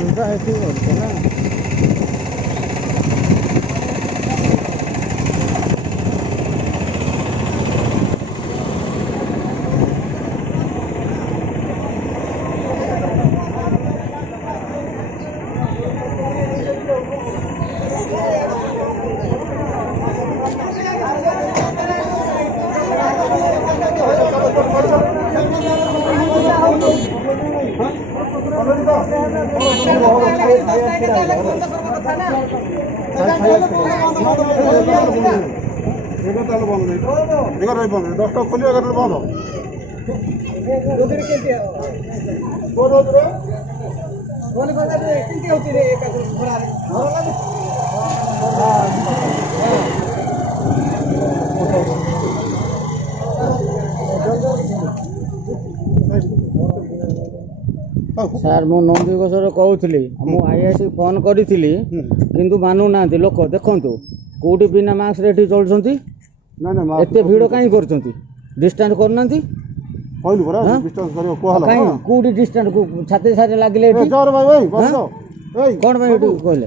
ଥଣ୍ଡା ଏଠି ଅଛି ନା। दसटा खोल बंद ସାର୍ ମୁଁ ନନ୍ଦିଘୋଷର କହୁଥିଲି ମୁଁ ଆଇଆଇସି ଫୋନ୍ କରିଥିଲି କିନ୍ତୁ ମାନୁନାହାନ୍ତି ଲୋକ ଦେଖନ୍ତୁ କୋଉଠି ବିନା ମାସ୍କରେ ଏଠି ଚଳୁଛନ୍ତି ଏତେ ଭିଡ଼ କାହିଁ କରୁଛନ୍ତି ଡିଷ୍ଟାନ୍ସ କରୁନାହାନ୍ତି କୋଉଠି ଡିଷ୍ଟାନ୍ସ ଛାତି ସାଥେ ଲାଗିଲେ ଏଠି କ'ଣ ପାଇଁ ଏଠି କହିଲେ